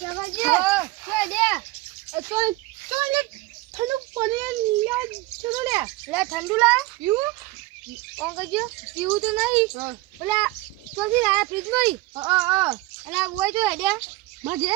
સવાજી હા. કે દે તો લે ઠંડુ પાણી લે ચલો લે લે ઠંડુ લા પીવું કોણ કજો પીવું તો નહીં હા ઓલા ચોથી લાયા ફ્રીજમાં હા અને આ હોય તો હેડ્યા માજે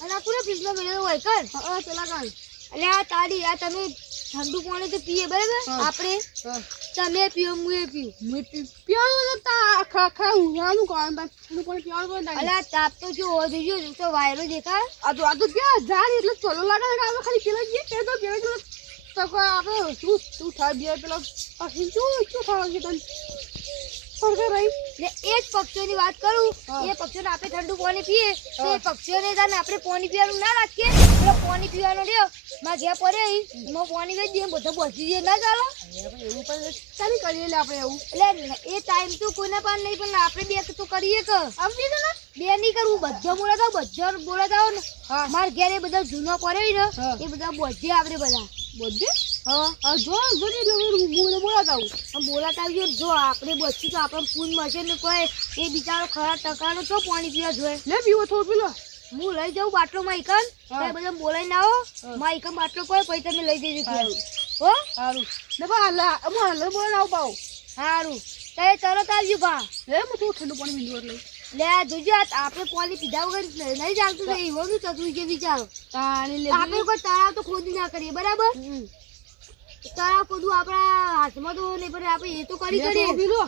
અને આ પૂરા ફ્રીજમાં મેળેલો હોય કર હા પેલા કાન એટલે આ તારી આ તમે ઠંડુ પાણી તો પીએ બરાબર હા. આપણે હા તમે પીઓ મુએ પીવું મેં પીવાનું તા ખા ઊંઘવાનું કોણ તા ઠંડુ પાણી પીવાનું કોણ અલા તાપ તો જો હોવો જોઈએ તો વાયરો દેખાય આ તો ક્યાં ઝાડ એટલે ચલો લાગે છે કે આપણે ખાલી પેલા જઈએ તે તો પેલા તો કોઈ આપણે શું થાય બે પેલા પછી શું થવાનું છે તને પડકે રહી ને એ જ પક્ષીઓની વાત કરું હા. એ પક્ષીઓને આપણે ઠંડુ પાણી પીએ તો એ હા. પક્ષીઓને જાને આપણે પાણી પીવાનું ના રાખીએ એટલે પાણી પીવાનો રહ્યો માં ઘેર પડે એમાં પાણી વેચ દઈએ બધો બચી જાય ના ચાલો એવું પણ ચાલી કરીએ લે આપણે એવું એટલે એ ટાઈમ તો કોઈને પણ નહીં પણ આપણે બે તો કરીએ કે આપી દે ને બે નહીં કરવું બધા બોલા થાવ ને હા માર ઘેર એ બધા જૂનો પડ્યો ને હા. એ બધા બોજે આપણે બધા બધે હા જો હું બધે બોલાતા આવું આમ બોલાતા આવીએ ને જો આપણે બચી તો આપણને પૂન મળશે ને કોઈ એ બિચારો ખરા ટકાનો તો પાણી પીવા જોઈએ લે પીવો થોડું પીલો હું લઈ જાઉં બાટલો માં ઈકન હા. તો બધા બોલાઈને આવો હા. માં ઈકન બાટલો કોઈ પછી તમે લઈ જજો સારું. હો સારું ને પણ હાલ બોલાવ પાઉં સારું તો તરત આવજો ભા લે હું થોડું ઠંડુ પાણી પીવું એટલે લે જોજો આપણે પાણી પીધા વગર નહીં ચાલતું ને એવું ચતું છે વિચારો તાણી લે આપણે કોઈ તળાવ તો ખોદી ના કરીએ બરાબર તળાવ ખોદવું આપણા હાથમાં તો નહીં પણ આપણે એ તો કરી કરીએ પીલો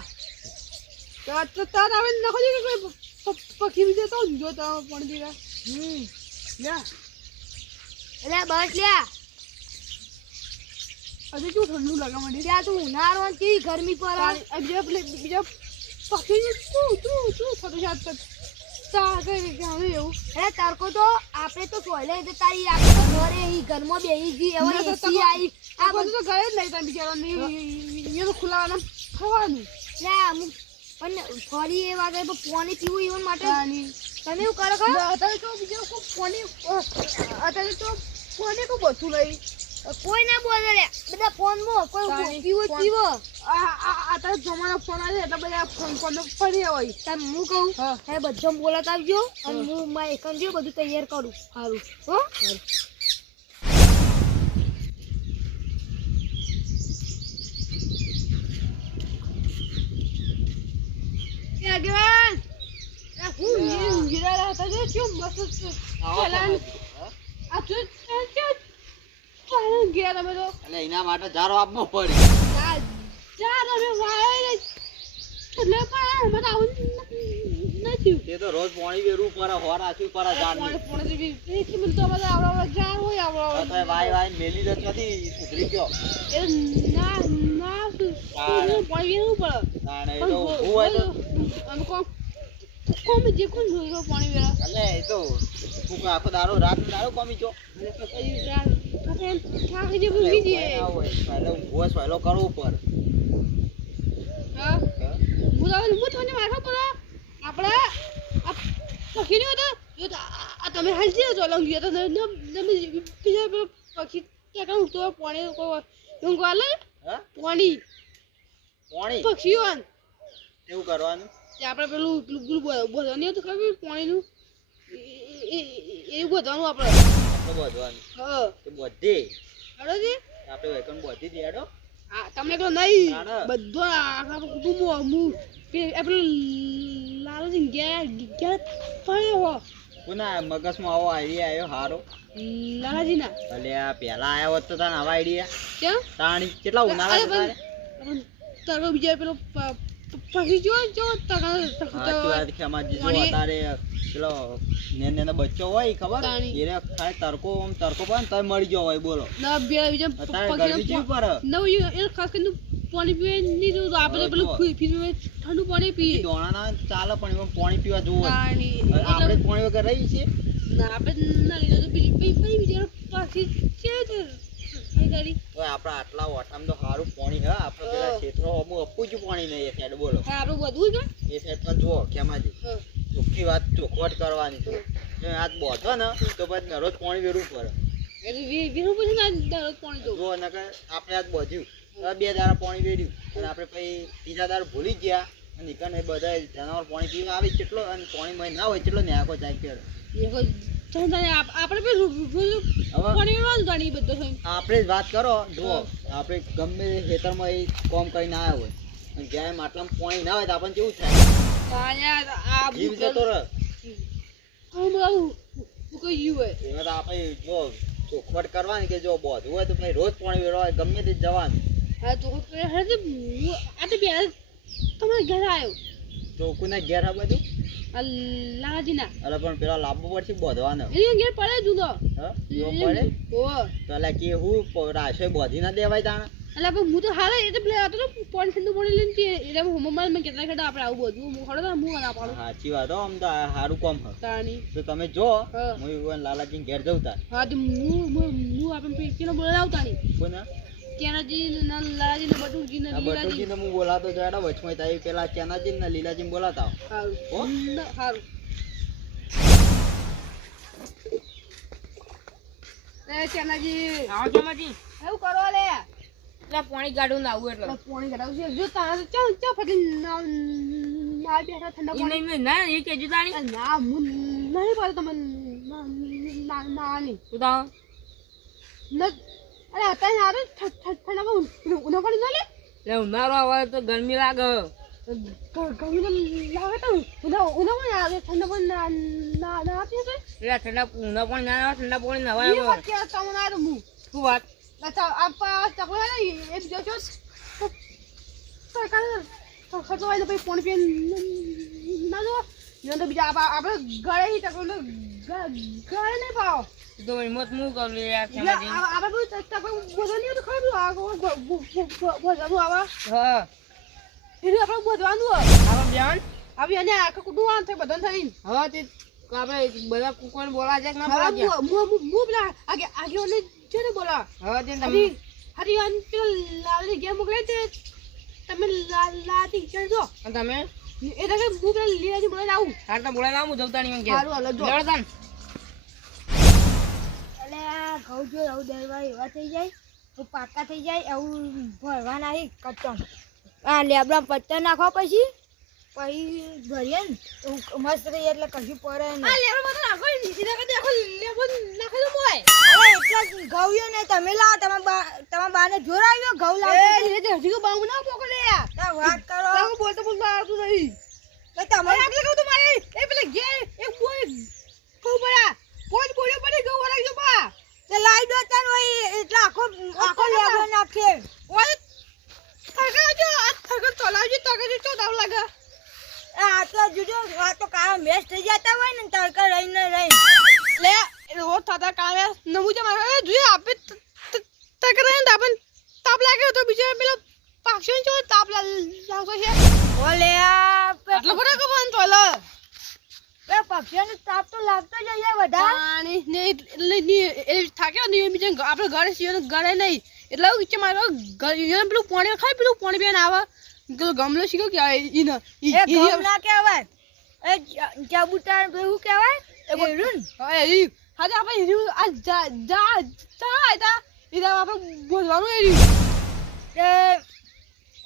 તો તાર આવે નખો દે કે પક્ષી વિશે તો જો તો પણ દીવા લે એટલે બસ લ્યા અજે શું ઠંડુ લાગવા માંડી ત્યાં તું ઉનાળો ને કેવી ગરમી પડે બીજા પક્ષી તું થતું છે તા કઈ કે હવે એવું એટલે તડકો તો આપણે તો સોયલે જ તારી આપણે ઘરે ઈ ઘરમાં બેહી જી હવે ના તો એસી આવી આ આ બધું તો ઘરે જ લઈ તા બિચારો એ તો ખુલ્લાવાના ખવાનું લે અમુક પણ ફરી એ વાત પણ પાણી પીવું ઈવન માટે તાણી તમે એવું કરો ખા અત્યારે તો બીજો કોઈ કોની અત્યારે તો કોને કો બધું લઈ કોઈ ના બોલે લે બધા ફોનમાં કોઈ તારી પીવો ફોન. પીવો અત્યારે જમાનો ફોન આવે એટલે બધા ફોન પડી હોય તમે હું કહું હા હે બધા બોલાતા આવજો અને હું માં એકન જો બધું તૈયાર કરું સારું હો આગેવાન હું ગીરા હતા જો શું મસ્ત ચલાન આ તો ચાલ ગયા તમે તો એટલે એના માટે જારો આપવો પડે ચાર અમે વાય એટલે પણ મને આવું નથી તે તો રોજ પાણી વેરવું પડે હોર આખી પડે જાણની પોણે થી મિલતો બધા આવડા જાર હોય આવડા તો વાય વાય મેલી જ નથી સુધરી ગયો એ ના પાણી વેરવું પડે તાણે એ તો ઊભું હોય તો અમે કોમ જે કોણ જોયો પાણી વેરા એટલે એ તો ફૂક આખો દારો રાત દારો કોમી જો થાકી જે ભૂલી જઈએ એટલે ઊભો સોયલો કરવો પડે હા હું તમને માથા પર આપણે આ પક્ષી નહીં હતો જો આ તમે હાલ છે ચોલંગ ગયા તો તમે બીજા પક્ષી ક્યાં ઉઠતો પાણી કોઈ ઊંઘવા લે હા પાણી પાણી પક્ષીઓ એવું કરવાનું તે આપણે પેલું બોલવાનું નહીં હતું ખબર પાણીનું એ બોલવાનું આપણે તો બધવાનું હા તો બધે હડો છે આપણે વેકન બધી દેડો આ તમને કહો નહીં ના. બધો આખા કુટુંબો હું પેલું લાલુજી ગયા પડ્યો કોના મગજમાં આવો આઈડિયા આવ્યો હારો લાલાજીના એટલે આ પેલા આયા હોત તો તાને આવા આઈડિયા ક્યાં તાણી કેટલા ઉનાળા છે તારે તારો બીજા પેલો પછી જો સાચી વાત કે આમાં જો તારે પેલો નેનો બચ્ચો હોય ખબર તાણી. એને ખાય તડકો આમ તડકો પડે ને તોય મરી ગયો હોય બોલો ના બીજા અત્યારે ગરમી જેવી પડે નવ એ ખાસ કરીને પાણી પીવે નહીં તો આપણે પેલું ઠંડુ પાણી પીએ દોણાના ચાલે પણ એમાં પાણી પીવા જોવું હોય. તાણી આપણે જ પાણી વગર રહી છીએ ના આપણે ના લીધો તો બીજી બીજા પાછી છે તો કઈ ગાડી તો આપણા આટલા ઓટામાં તો સારું પાણી હા આપણે પેલા ક્ષેત્રો અમુક આપવું જ પાણી નહીં એ સાઈડ બોલો આપણું બધું કે એ સાઈડ પણ જુઓ કેમાંથી ચોખ્ખી વાત ચોખવટ કરવાની છે આજ બોધો ને તો પછી દરરોજ પાણી વેરવું પડે એટલે વીરું પછી ના દરરોજ પાણી દઉં જો નકર આપણે આજ બોધ્યું હવે 2 દાડા પાણી વેર્યું અને આપણે પછી ત્રીજા દાડા ભૂલી ગયા અને નીકળને બધા જનાવર પાણી પીવા આવે કેટલો અને પાણી મય ના હોય કેટલો ન્યાકો જાય કે એ કોઈ આપણે પેલું હવે પાણી વેળવાનું તાણી બધો થઈને. આપણે જ વાત કરો જુઓ આપણે ગમે તે ખેતરમાં એ કોમ કરીને આવ્યા હોય અને જ્યાં માટલામાં પાણી ના હોય તો આપણને કેવું થાય આ જીવ જતો રહે કઈ ગયું હોય એમાં તો આપણે જો ચોખવટ કરવાની કે જો બોધવું હોય તો ભાઈ રોજ પાણી વેળવા ગમે તે જવાનું હા તો આ તો બે તમારે ઘરે આવ્યો ચોખ્ખું ઘેર હા બધું આ લાજીના અરે પણ પેલા લાંબુ પડશે બોધવાનો એ ઘેર પડે જુદો હા એવો પડે ઓ તો એટલે કે હું રાશે બોધી ના દેવાય તાણે એટલે હું તો હાલે એટલે પેલા આ તો પોઈન્ટ ઠંડુ પાણી લઈને તે એટલે મમ્મા મેં કેટલા ખેડા આપણે આવું બધું હું ખડો હું ના પાડું સાચી વાત હો આમ તો આ સારું કામ હ તાણી તો તમે જો હા. હું એવું લાલાજી ઘેર જઉં તાર હા તો હું આપણે પેલો બોલાવતા નહીં કોને ત્યાંનાજી ના લાલાજી ને બટુજી ને આ લીલાજી બટુજીને હું બોલાતો જડો વચમાં તારી પેલા ચેનાજી ને લીલાજી ને બોલાતા આવો. હો? સારું એ ચેનાજી આવો જમાજી એવું કરો લે એટલે પાણી કાઢું ના આવું એટલે પાણી કરાવું છે જો તારે ચા ફટી ના બેઠા ઠંડા પાણી નહીં ના એ કેજો તાણી ના હું નહીં પાડે તમે ના નહીં ઉતાવ અરે અત્યારે હારે ઠંડા ઉના પાણી ના લે એટલે ઉનાળો આવે તો ગરમી લાગે ગમી લાગે તો ઉના પાણી આવે ઠંડા પાણી ના આપીએ તો એટલે ઠંડા ઉના પાણી ના આવે ઠંડા પાણી ના એ આવે વાત કે તમને આ તો હું શું વાત આપા ચકલા ને એ જો જો સરકાર તો ખર્ચો વાળો પછી પાણી પીને ના જો યો તો બીજા આપણે ગળે ચકલો ગળે નહીં પાવ તો હિંમત હું કરું યાર આપણે જમાજી બધું ચકલો બોધવાની તો ખબર આ બોધવાનું આવા હા એનું આપણે બોધવાનું આવો બેન આવી અને આખા કુટુંબ થાય બધાને થઈને હવે તે આપણે બધા કુકોને બોલા છે કે ના હવે બોલા છે હું પેલા આગે ઓને છે ને બોલા હવે તે તમે હરી હરી અન પેલા લાલી ગેમ મોકલે તે તમે લાતી ચડજો અને તમે એ તો કે હું પેલા લીલાજી બોલાઈને આવું હાર તો બોલા લાવું જવતા નહીં કે સારું હાલો જો લડતાન એટલે આ ઘઉં જો એવું દરવા એવા થઈ જાય તો પાકા થઈ જાય એવું ભરવા નાખી કચ્ચો આ લેબડા પત્તા નાખો પછી ભરીએ ને તો મસ્ત થઈ જાય એટલે કશું પડે આ નહીં લેબડો બધો નાખો સીધા કરી દેખો લેબડો નાખી દો મોય અરે એટલા જ ઘઉં ને તમે લાવો તમારા બાને જોર આવ્યો ઘઉં એ લાવો લીધે હજી કો બાંગુ ના પોકો લે યાર તા વાત કરો તારું બોલતો આવતું નહીં તો તમે અરે આગળ કહું તો મારે એ પેલે ઘે એક બોય કહું પડ્યા પોચ બોલ્યો પડે ઘઉં વળાઈ જો બા તે લાઈ દો તન હોય એટલે આખો લેબડો નાખે ઓય થગા જો આ થગા તલાવજી તગા જો ચો દાવ લાગે આ તો જોજો આ તો કાળા મેસ થઈ જતા હોય ને તડકા રહીને રહી લે રોજ થતા કામે નમુ છે મારે જોઈએ આપે તગા રહે ને આપણ તાપ લાગે તો બીજે પેલો પાક્ષણ ચો તાપ લાગતો છે ઓલે આ આટલો બધો કબન તોલો પક્ષીઓને તાપ તો લાગતો જ અહીંયા વધારે પાણી ને એટલે થાક્યો ને બીજે આપણે ઘરે છીએ ઘરે નહીં એટલે એવું કે મારો પેલું પાણી ખાય પેલું પાણી બેન આવે પેલો ગમલો શીખો કે એ ઘઉં ના કહેવાય એ ચબુતર શું કહેવાય એરું હાજે આપણે હીરું આ જા હતા હીરા આપણે બોલવાનું હીરું તે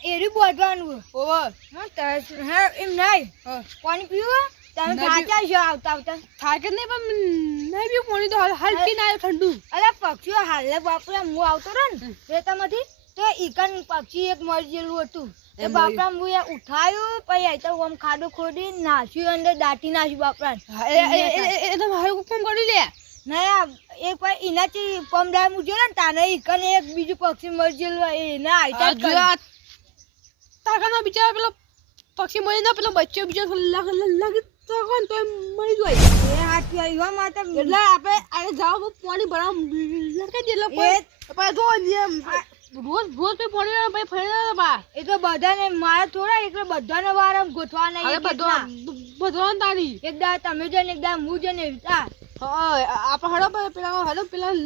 એરું બોધવાનું ઓવર હા એમ નહીં હા પાણી પીવું તમે ખાચા છો આવતા થાકે નહીં પણ નહીં પીવું પાણી તો હાલ પીને આવ્યો ઠંડુ અરે પક્ષીઓ હાલે બાપરા હું આવતો રહ્યો ને ખેતરમાંથી તો ઈકન પક્ષી એક મરી ગયેલું હતું એ બાપરા હું ઉઠાયું પછી અહીં તો આમ ખાડો ખોદી નાખ્યું અંદર દાટી નાખ્યું બાપરા એ તો મારું કોમ કરી લે ના એક વાર એનાથી પમડા મૂક્યો ને તાને ઈકન એક બીજું પક્ષી મરી ગયેલું એને આયતા તાકાનો બિચારા પેલો પક્ષી મરી ના પેલો બચ્ચો બીજો લાગે તો કોણ તો મરી જાય એ હાથી આવ્યા માટે એટલે આપણે આ જાવ પાણી ભરાવ લટકે દે લોકો પછી જો રોજ રોજ તો પાણી પછી ફરી બા એ તો બધાને મારા થોડા એટલે બધાને વારમ ગોઠવા નહીં અરે બધો તારી એકદા તમે જો ને એકદા હું જો ને એવતા આપણે પેલા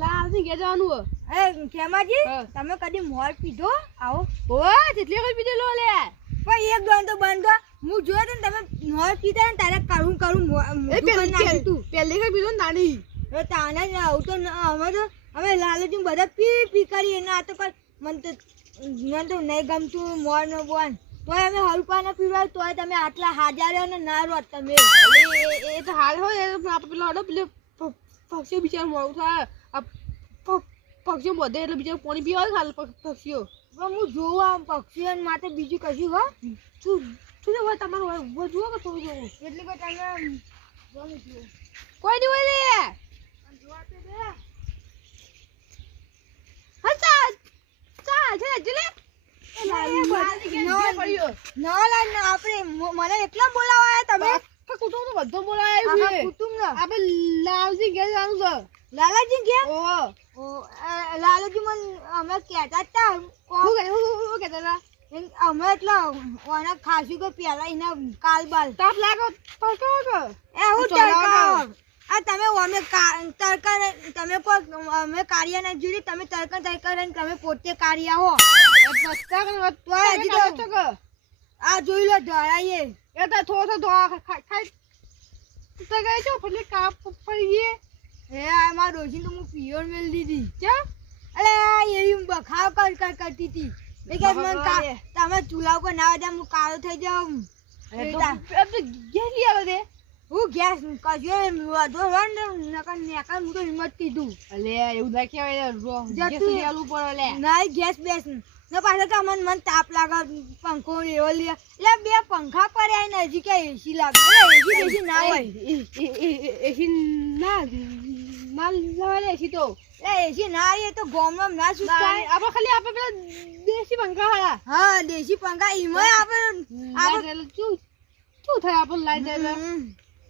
લાલ થી ઘેર જવાનું એ ખેમાજી હા. તમે કદી મોર પીધો આવો ઓ જેટલી વખત પીધેલો લે પણ એક દોન તો બંધ હું જોયો તો ને તમે મોર પીતા ને તારે કરું પહેલી વખત પીધો ને તાણી તાને જ આવું તો અમે લાલજી બધા પી પી કરી એને આ તો મને તો નહીં ગમતું મોર નો બોન તોય અમે હલપાને પીવડાવ તોય તમે આટલા હાજર રહ્યો ને ના રોત તમે એ તો હાલ હોય આપણે પેલો હડો પેલો પક્ષીઓ બિચારા મોડું થાય આ પક્ષીઓ બધે એટલે બિચારા પાણી પીવા આવે હાલ પક્ષીઓ પણ હું જોઉં આમ પક્ષીઓ માટે બીજું કશું હો શું શું હોય તમારું હોય જુઓ કે થોડું જોવું એટલે કે તમે જોવું જુઓ કોઈ નહીં હોય લે જોવા તો દે હા ચાલ ચાલ છે જલે મને એટલા બોલાવાયા તમે કુટુંબ તો બધો બોલાય કુટુંબ આપણે લાલજી ઘેર જવાનું છે લાલાજી ગયા ઓ લાલાજી મને અમે કહેતા હતા હું કહેતા હતા અમે એટલે ઓને ખાસું કે પેલા એના કાલ બાલ તાપ લાગો પકડો એ હું તડકા આ તમે અમે તડકા તમે કોઈ અમે કાર્ય ના જોડી તમે તડકા ને તમે પોતે કાર્ય હો તો હજી તો આ જોઈ લો ધરાઈએ એ તો થોડો ખાઈ તો ગઈ છો એટલે કાપ પડી ગઈ હે આ માર ડોશી તો હું પિયોર મેલ દીધી ક્યાં અરે એવી બખાવ કરતી હતી એ કે મને તમે ચૂલા ઉપર ના વધે હું કાળો થઈ જાઉં ગેસ લઈ આવે દે હું ગેસ કશું વધો રન નકર હું તો હિંમત કીધું અલે એવું ના કહેવાય ગેસ લઈ આલું પડે લે ના ગેસ બેસ ને પાછળ તો મને તાપ લાગે પંખો એવો લે એટલે બે પંખા પડ્યા ને હજી કે એસી લાગે એસી ના હોય એસી ના લાવે એસી તો એસી ના આવે તો ગોમમાં ના શું થાય આપણે ખાલી આપણે પેલા દેશી પંખા હાલા હા દેશી પંખા એમાં આપણે શું થાય આપણે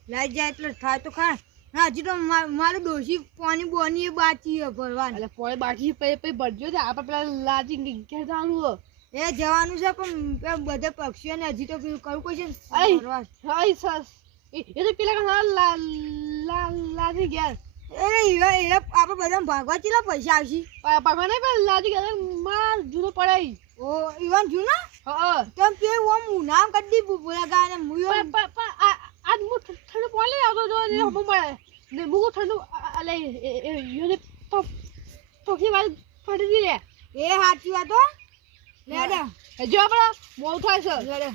લાઈ જાય એટલે થાય તો ખરા ના હજી તો મારું ડોશી પાણી બોની એ બાકી ભરવાનું એટલે પોય બાકી પછી ભરજો છે આપણે પેલા લાજી ઘેર જવાનું એ જવાનું છે પણ બધા પક્ષીઓને હજી તો કરવું પડશે એ તો પેલા લાજી ઘેર આપણે બધા ભાગવા ચેલા પૈસા આવશે પગવા નહીં પણ લાજી ઘેર માર જૂનો પડાય ઓ ઈવન જૂના હા તેમ કે ઓમ નામ કદી બોલા ગાને મુયો આજ હું ઠંડુ પાણી આવતો જો ને હમ મળે ને મુગુ ઠંડુ અલે યોને પક્ષી વાત પડી દી લે એ સાચી વાત હો લેડે જો આપણે મોં થાય છે લેડે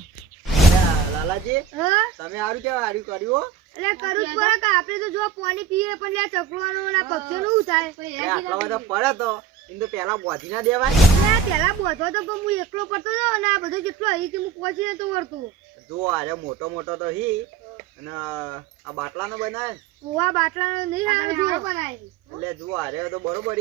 લાલાજી હા તમે આરું કેવા આરું કર્યું એટલે કરું જ પડે કે આપણે તો જો પાણી પીએ પણ લે ચકવાનું ના પક્ષીનું શું થાય આટલા બધા પડે તો એમ તો પેલા બોધી ના દેવાય પેલા બોધો તો પણ હું એકલો પડતો હતો અને આ બધો જેટલો અહીં કે હું પહોંચી નતો વળતું જો અરે મોટો મોટો તો હી અને આ બાટલા નો બનાવે ઓવા બાટલા નહીં સારું બનાય એટલે જો અરે તો બરોબર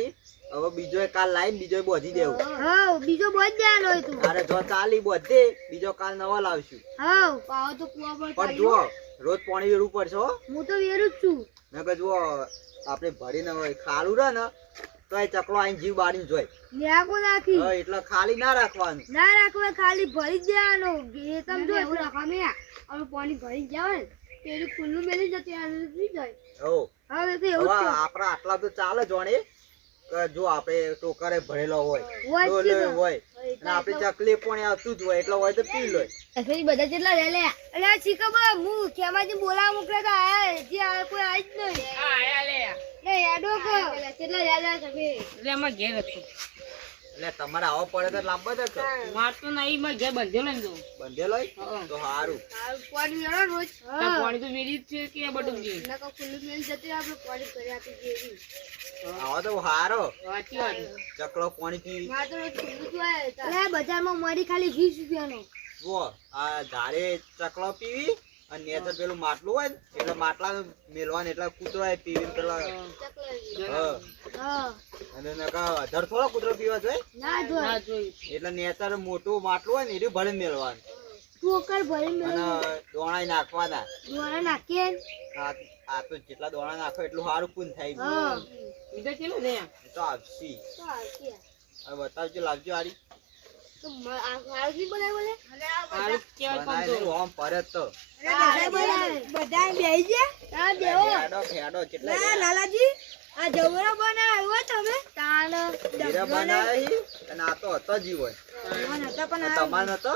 હવે બીજો કાલ લાઈન બીજો બોધી દેવું હા બીજો બોધ દેવાનો હોય તું અરે જો ચાલી બોધે બીજો કાલ નવા લાવશું હા પાવ તો કુવા પર પણ જો રોજ પાણી વેરવું પડશે હો હું તો વેરું જ છું મેં કહે જુઓ આપણે ભરીને હોય ખાલું રહે ને તો એ ચકલો આઈને જીવ બાળીને જોઈ ન્યાકો નાખી હા એટલે ખાલી ના રાખવાનું ના રાખવા ખાલી ભરી જ દેવાનો એ તમે જો એવું રાખવા મે હવે પાણી ભરી જાવ ને પેલું ખુલ્લું મેલી જતી આ થઈ જાય હો હવે તો એવું હવે આપણા આટલા તો ચાલે જોણે કે જો આપણે ટોકરે ભરેલો હોય ડોલે હોય અને આપણે ચકલી પણ આવતું જ હોય એટલે હોય તો પી લો એસી બધા કેટલા લે લે અરે શીખબા હું કેમાજી બોલા મોકલે તો આયા જે આ કોઈ આજ નહીં આયા લે લે યાડો કો કેટલા લે લે તમે લે માં ઘેર હતો એટલે તમારે આવો પડે તો લાંબો જ હતો મારતો નહીં માં ઘેર બંધેલો ને બંધેલો તો સારું પાણી મેળો રોજ પાણી તો વેરી જ છે કે બધું છે ના કો ખુલ્લું મેલ જતી આપણે પાણી કરી આપી દેવી આવો તો સારો સાચી વાત ચકલો પાણી પી માર તો રોજ ખુલ્લું જ હોય અરે બજારમાં મરી ખાલી 20 રૂપિયાનો જુઓ આ ધારે ચકલો પીવી અને નેતર પેલું માટલું હોય ને એટલે માટલા મેલવાનું એટલે કૂતરો પીવી પેલા હા અને અધર થોડો કૂતરો પીવા જોઈએ ના જોઈ એટલે નેતર મોટું માટલું હોય ને એ ભરીને મેલવાનું ટોકર ભરી મેલ અને દોણા નાખવાના દોરા નાખીએ આ તો જેટલા દોણા નાખો એટલું સારું પૂન થાય હા બીજા કેલો ને એ તો આપશી તો આવશે હવે બતાવજો લાવજો આરી તો આરતી બનાવ બોલે હાલ કેવાય બનાવેલું આમ પરત તો બધા બેહી ગયા આ દેવો ખેડો કેટલા ના લાલાજી આ જવરો બનાવ્યો તમે તાણ હીરા બનાવી અને આ તો હતો જ હોય હતા પણ તમાર નતો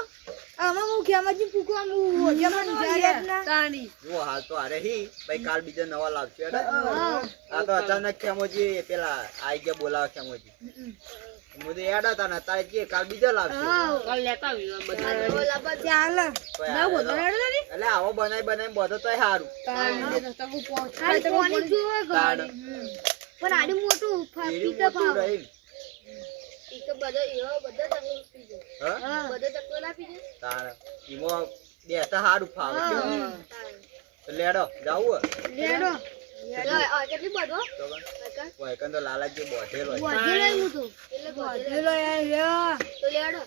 આમાં હું ખેમાજી પૂકવા હું જેમાં જાયત ના તાણી જો હાલ તો અરે હી ભાઈ કાલ બીજો નવા લાવજો આ તો અચાનક ખેમોજી પેલા આઈ ગયા બોલાવે ખેમોજી મુદે યાદ હતા ને તારે કે કાલ બીજા લાવશે કાલ લેતા આવ્યું બધા ચાલે તોય ના હારે બોલો તો. એટલે આવો બનાવી બધો તોય સારું ખાલી પાણી પીવું હોય તાણ. ઘરે. પણ આડું મોટું એરી પીતો મોટું ભાવ રહીને. ઈ તો બધા એવા બધા ચકલો પીજો હા? બધા ચકલો ના પીજો તાણ. ઈમો બેસતા સારું ફાવે કેવું? તો લેડો જાવું હે? લેડો કેટલી બધો તો પણ વાયકન તો લાલાજી બોધેલો છે. વધે લઈ હું તો એટલે વધેલો યાર લ્યો. તો લેડો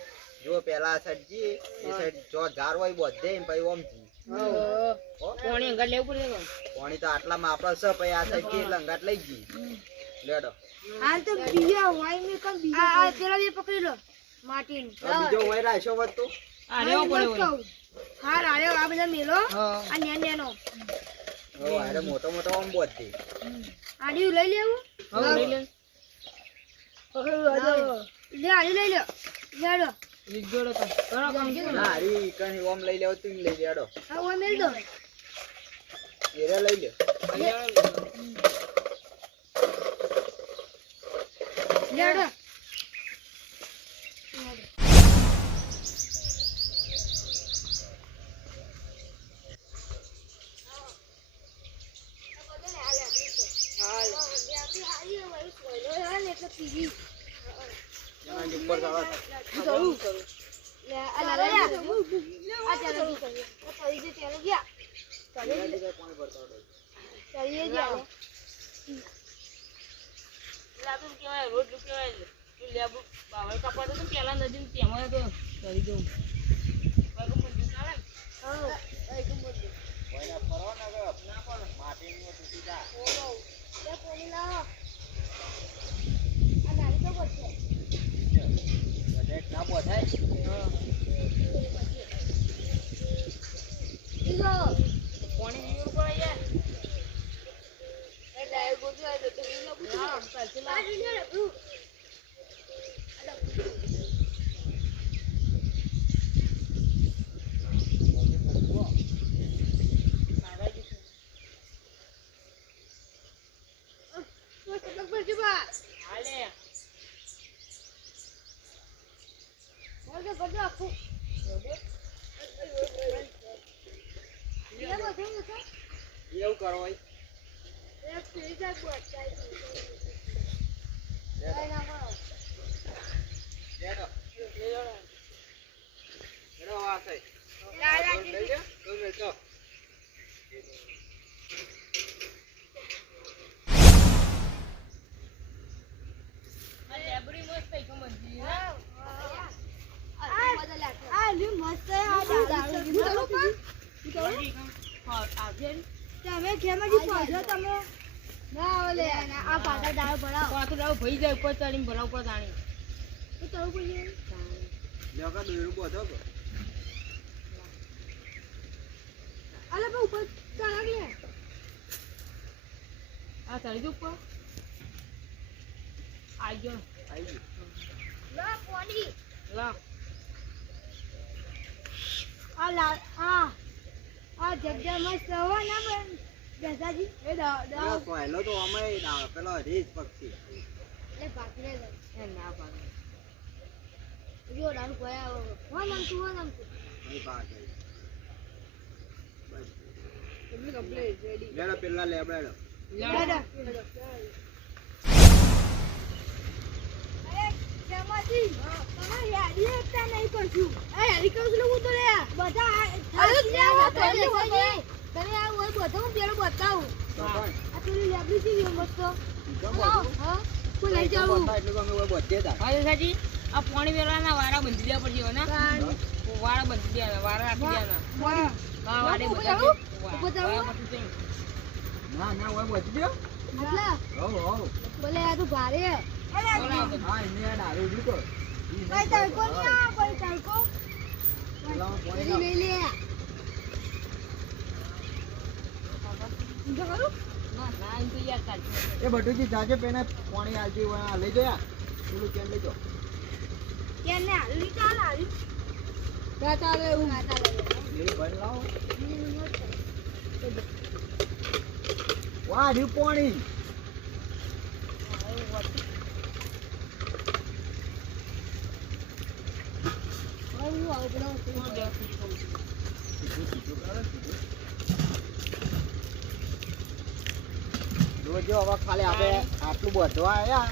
જો પેલા આ સાઈડ જી એ સાઈડ જો ઝાર હોય બોધે ને પછી ઓમ જી હો? પાણી અંગાર લેવું પડે પાણી તો આટલામાં આપડે છે પછી આ સાઈડ જી એટલે અંગાટ લઈ જી લેડો હાલ તો બીજા હોય ને કમ બીજા આ પેલા બે પકડી લો માટીનું હવે બીજો હોય રાખ્યો હોત તો આ લેવો પડે હા રાડ્યો આ બધા મેલો હા આ નેનો હવે આરે મોટો મોટો આમ બોધતી આડિયું લઈ લેવું હવે લઈ લે લે આડિયું લઈ લ્યો લેડો લીધો તો ઘણો કામ ના હરી કઈ ઓમ લઈ લેવો તું લઈ લેડો હા ઓય મેલ દો એરે લઈ લે લેડો એના ઉપર જાવા પાણી ભરતા લાબુ કેવાય રોડ કેવાય તું લેબુ બાવળ કપાતો તો પેલા નદી તેમાં તો કરી દઉં બાબુ મંજૂર ચાલે કોઈને ફરવા ના ગયો ના પણ માટીનું તૂટી જા બધે ના બોધાય પાણી પીવું પડે યાર હા ચાલશે લાવ હાલે એવું કરો હોય લેડો લેડો આ સાઈડ લઈ લે તો લેતો આ લેબડી મસ્ત થઈ ગઈ મંજી આ લ્યો મસ્ત આ દારૂ હા આજે તમે ખેમાજી પાછો તમે ના ઓલે આ પાટા દાળ ભરાવ પાછું દાવ ભઈ જાય ઉપર ચડીને ભરાવ ઉપર જાણી તો તળું પડી લેકા દોયરું બોધો કે અલે બહુ ઉપર ચડાવ લે આ ચડી દઉં ઉપર આઈ ગયો આઈ ગયું લા પોણી લા આ લા આ જગ્યા મસ્ત હોય ને બેન બેસાજી એ પેલો પહેલો તો અમે પેલો રીસ પક્ષી લે ભાગને લે એ ના પાડે જો દારૂ ભયા હો નામ તું નહીં પાક બસ કેટલી કમ્પ્લીટ રેડી લેડો પેલા લેબડો લા અરે ખેમાજી તમે યાદી એકતા નહીં કરશું એ યાદી કરું છું હું તો લે બધા તને આ હોય બધો હું પેલો બતાવું તો પણ આ પેલી લેબડી છે મસ્ત કેમ બોધું? હા કોઈ લઈ કેમ જાઉં બોધતા એટલે તો અમે ઓય બોધીએ તા. હા સાજી આ પાણી વેલાના વારા બંધી દેવા પડશે હો ને વારા બંધી દેવાના વારા રાખી દેવાના હા વારે ઉપર બંધી જાઉં? દેવાના. ઉપર જાઉં? વારા પછી જઈ. ના ના ઓય બોધી દ્યો. આટલા હોવ હોવ બોલે આ તો ભારે બોલા બંધી. હા એને આ દારૂ ઉડી તો ઈ ભાઈ તડકો નહીં આવે ભાઈ તડકો પેલામાં પાણી પેલી નાખ. લઈ લે ઊંધો કરું ના ના એમ તો યાર ચાલશે. એ બટુજી જાજે પેને પાણી આલજી હોય આ લઈ જો યાર પેલું કેમ લઈ જો કેમ ને હાલી ચાલ હાલી ચાલે એવું ચાલે એ ભર લાવો વાહ રી પાણી જોજો હવે ખાલી આપણે આટલું બધું આયા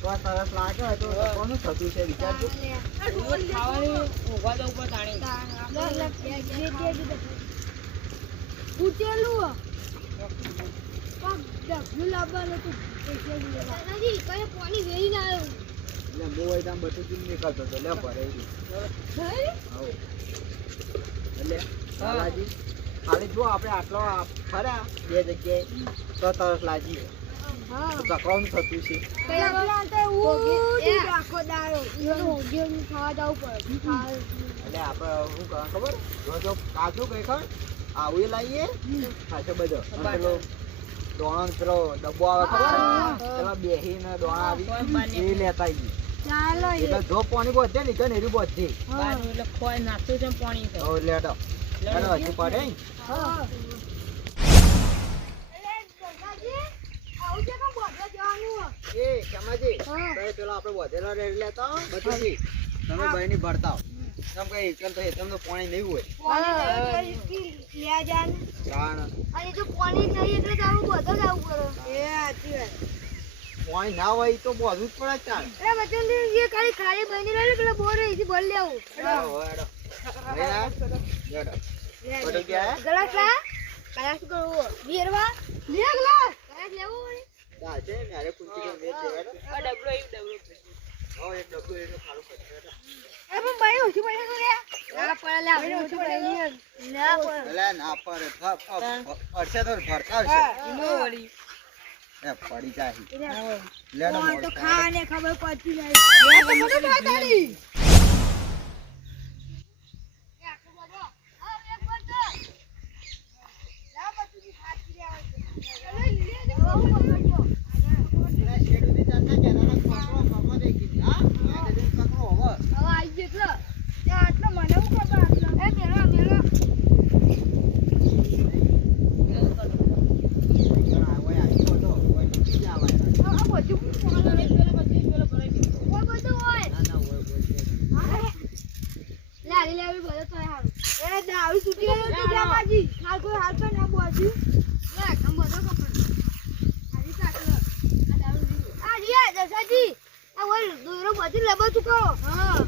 તો આ સરસ લાગે તો કોનું થતું છે વિચારજો. ઉચેલું ડબલું લાવવાનું હતું દાદાજી કઈ પાણી વેરી ના આવ્યું એટલે બહુ હોય ત્યાં બધું જ નીકળતો હતો લે ભરાઈ ગયું. આવો એટલે સાલાજી ખાલી જો આપણે આટલો ફર્યા બે જગ્યાએ તો તરસ લાગી તો ચકવાનું થતું છે. આખો દાડો ખાવા જવું પડે એટલે આપણે શું કરવા ખબર જો કાચું કઈ ખબર આવું એ લાવીએ ખાસો બધો અને પેલો દોણો પેલો ડબ્બો આવે ખબર પેલા બેહીને દોણા આવી એ લેતા આવીએ. ચાલો એટલે જો પાણી બધે ને કે નેરી બધે લેડો લેડો હજી પડે ને. એ ક્ષમાજી તમે પેલો આપણે વધેલો રેડ લેતા હો બધું તમે ભાઈ ની ભરતા હો કેમ કે એકલ તો એકદમ તો પાણી નહીં હોય કારણ અને જો પાણી નહીં એટલે જવું બધો જવું પડે પાણી ના હોય તો બધું જ પડે ચાલ. એ બચ્ચન જે ખાલી ખાલી બની રહે પેલા બોર રહી છે બોલ લેવું ગલાસ લા ગલાસ કરવો વીરવા લે ગલાસ ગલાસ લેવો હોય એ પણ ભાઈ ઓછી પૈસા તો લે ના પડે લે આપણે ઓછી પૈસા ના પડે ના પડે પડશે તો ભરતા હશે એ પડી જાય લેડો તો ખાને ખબર પડતી નહીં આટલો મને હું ખબર આટલો એ મેળો મેળો દારૂ છૂટી ગયો તો જામાજી હાલ કોઈ હાલ તો ના બોજી લે કમ બધો કપડ આજી સાકલો આ દારૂ જી આ રિયા દસાજી આ ઓલ દોરો બધી લબો ચૂકો હા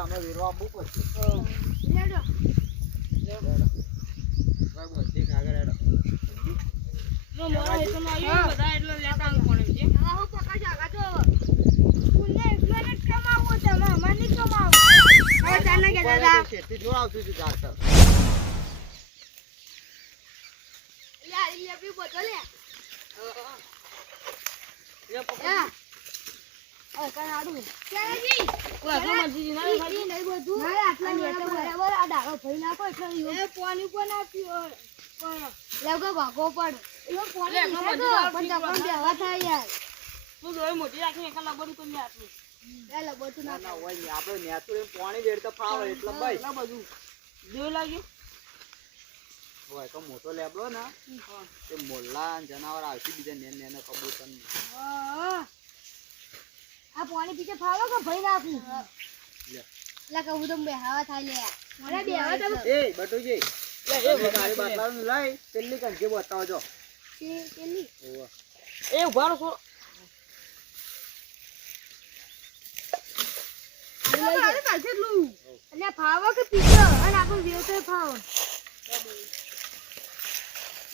અમે વીરવા બહુ પછી પાણી વેડતા ફાવે એટલે બધું જેવું લાગ્યું હોય તો મોટો લેબડો ને તે મોલ્લા જનાવર આવશે બીજા નેન કબૂતર આ પાણી પીછે ફાવો કે ભઈ નાખું લે કહું તો બેહાવા થાય લે મને બેહાવા તો એ બટુજી એ મારી બાટલાનું લઈ પેલી કંકે બતાવજો પેલી એ ઉભારો છો એટલે ફાવો કે પીછો અને આપણું વેતો ફાવો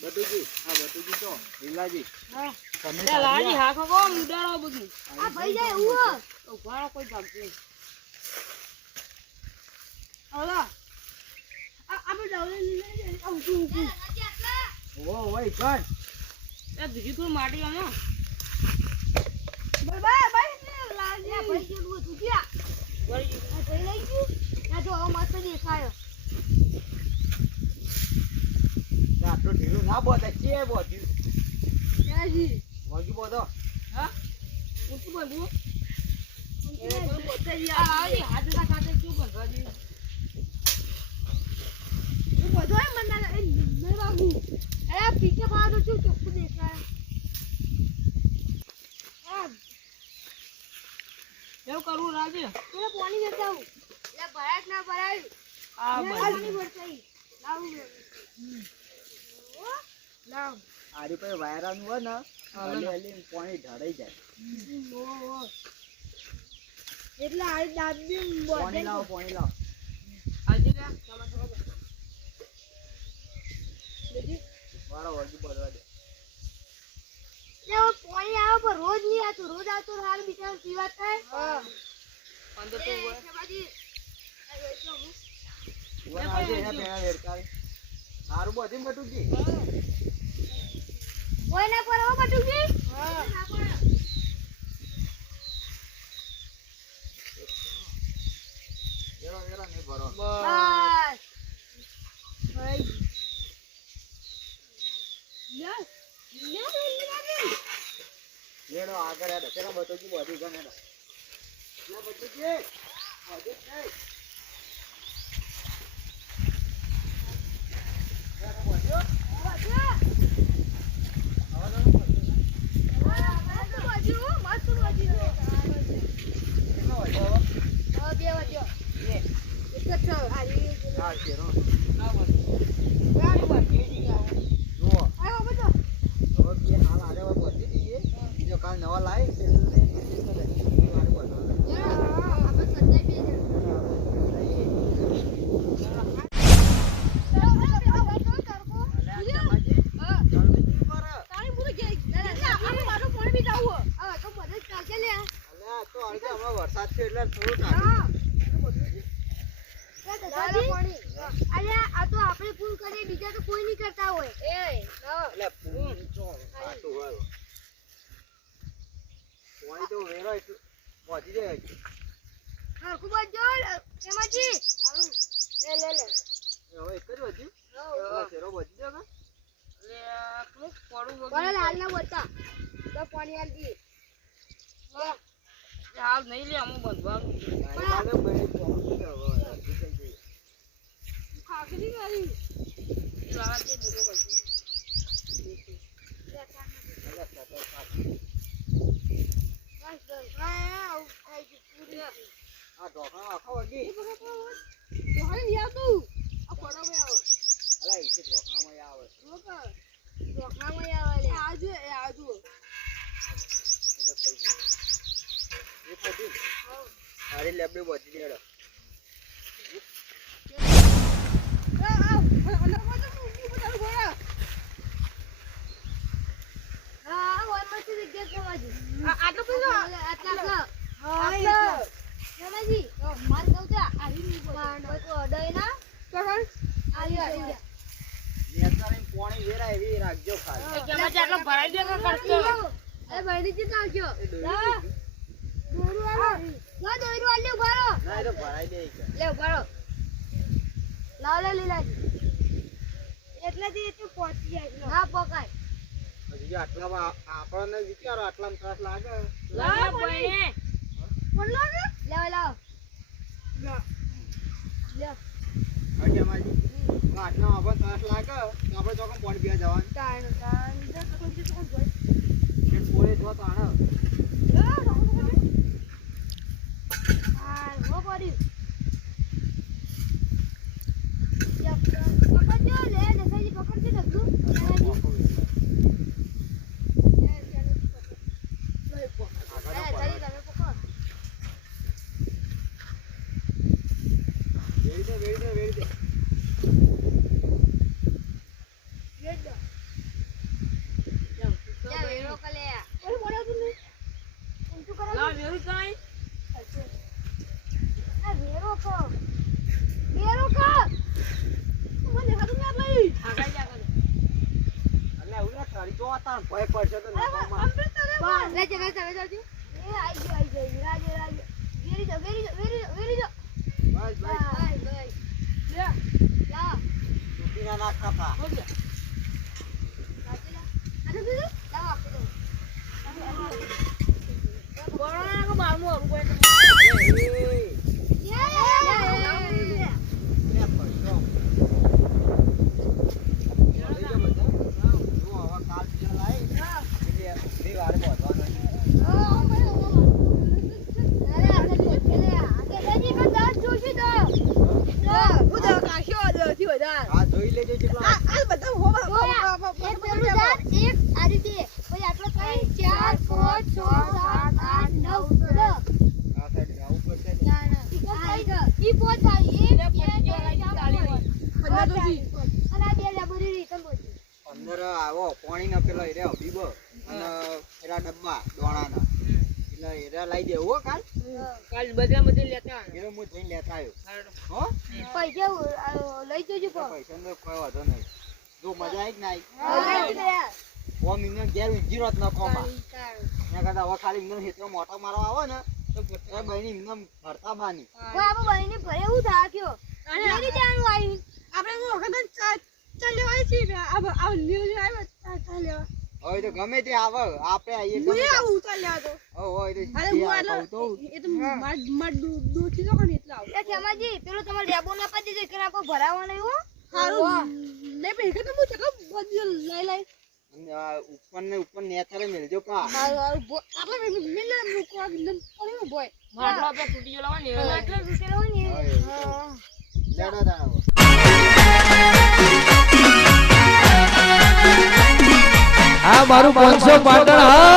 બટુજી હા બટુજી તો લીલાજી હા તમે લાજી હા ખકો મુડારો બધું આ ભઈ જાય એવું ઉભારો કોઈ ભાગશે ઓલા આપણે ડવલે લઈ જાય આવું તું ઓય કણ એ બીજું થોડું માટી આમાં બાય લાલજી ભાઈ જેવું હતું ક્યાં વળી આ જઈ લઈ ગયું ના જો હવે મસ્ત દેખાયો આટલું ઢીલું ના બોતા કે બોધ્યું ક્યાંજી વગી બોધો હા હું શું બોલું પીકે પાડો છું ચોખ્ખું દેખાય એવું કરવું રાજે પેલા પાણી લેતા આવું એટલે ભરાય કે ના ભરાય આ પાણી ભરતાઈ લાવ આરી પર વાયરાનું હોય ને હલી હલી પાણી ઢળાઈ જાય એટલે આ દાદી પાણી લાવો પાણી લાવો આજે લે વાળો વગી બોધવા દે પાણી આવે પણ રોજ નહીં આવતું રોજ આવતું હાલ બિચારા પીવા થાય પંદર તો હોય વન આવજે એના પેણા વેડકાવે સારું બધી મટું જી કોઈ ના પર આવો બટુજી એરો એરો નહીં ભરો બસ ભાઈ લેડો આગળ હેડો પેલા બટુજી બધી ગમે હેડો લે બટુજી બધી નહીં નવા લાય વરસાદ છે એટલે થોડું આ તો આપણે ફૂલ કરીએ બીજા તો કોઈ નહીં કરતા હોય એટલે પૂરું આટલું હોય પાણી તો વેરો એટલું પહોંચી જાય ખૂબ જ જો એમાંથી લે લે લે હવે એક જ વધ્યું શેરો વધી જાય એટલે થોડું પડું કોણ લાલ ના બોલતા તો પાણી આલ દી હાલ નહીં લે અમુક બંધવાનું ખાખરી કરી રાજે દૂરો કરજો આ ઢોકળા આખો વગી અલા ઈસે ઢોકળામાં આવે એ પડી અરે લેબડે બધી દેડો હા ઓય મસ્ત જગ્યા છે આટલું પીધો આટલા હા નમાજી માર કહું તો આરી તો અડય ના આરી આરી નેતાને પાણી વેરા એવી રાખજો ખાલી કેમાં આટલો ભરાઈ દે કે કરતો એ ભાઈની ચી નાખ્યો ના દોરું આલો ના દોરું આલ્યો ભરો એ તો ભરાઈ દે લે ભરો લાવ લે લીલાજી એટલે થી તો પહોંચી જાય ના પકાય હજી આટલામાં આપણને વિચારો આટલામાં ત્રાસ લાગે લા બને કોણ લાગે લાવ લાવ લે હજી અમારી આટલામાં આપણને ત્રાસ લાગે તો આપણે ચોકમ પાણી પીવા જવાનું તાણ એ પોળે જો તો આણ હા હો પડી પકડજો લે નસાજી પકડજો નતું લા વેરું કાઈ આગળ જા કરે વળી જો તાર ભય પડશે તો નકોમાં. લે જગા તમે જાજો એ આઈ ગયો રાજે વેરી જો બસ બસ બાય બાય લે લા ટોપીના નાક કાપા. ઓકે રાજે લા અરે દે લા આપો તો બોલના કો બારમો આવું કોઈ એ લે પડશો. લઈ જા બધા. જો હવે કાલ બીજો લાય એટલે બે વારે બોધવાનો છે. આ જોઈ લેજો જેટલો આ સાઈડ આવું પડશે ને. અંદર આવો પાણી નો પેલો એરે બીબો અને એરા ડબ્બા દોણાના એટલે એરા લઈ દેવો હો કાલ. કાલ બદલામાંથી લેતા એનો હું જઈને લેતા આવ્યો હો. લઈ જજો પૈસાનો કોઈ વાંધો નહીં. જો મજા આવી કે ના આવી ઓમ ઇને ઘેર ઉજી રત ન કોમાં એના કરતા હવે ખાલી ઇને હેતરો મોટો મારો આવે ને તો એ બહેની ઇને ભરતા બાની બહેની ભરે એવું થાક્યો આપણે હું વખત ચાલ્યો આવી છે આ ન્યૂઝ આવ્યો ચાલ્યો હવે તો ગમે તે આવે આપણે આવીએ હું ગમે તે. આવું ચાલ્યો હતો હોય તો અરે જે હું આ આટલો કહું તો એ તો માર દોથી તો કોને એટલા આવું એ ખેમાજી પેલો તમારે લેબો ના પાડી દેજો કે આપો ભરાવાનો એવું સારું લે બે કે તો હું ચલો બધું લઈ અને આ ઉપર નેચરે મેલજો પા. આપણે મિલે મૂકવા ગિલ્લન પડ્યો બોય માટલો આપણે તૂટી ગયો લાવવાની માટલો તૂટેલો હોય ને હવે એ તો લેડો તાણો. આ મારું 500 પાટણ હા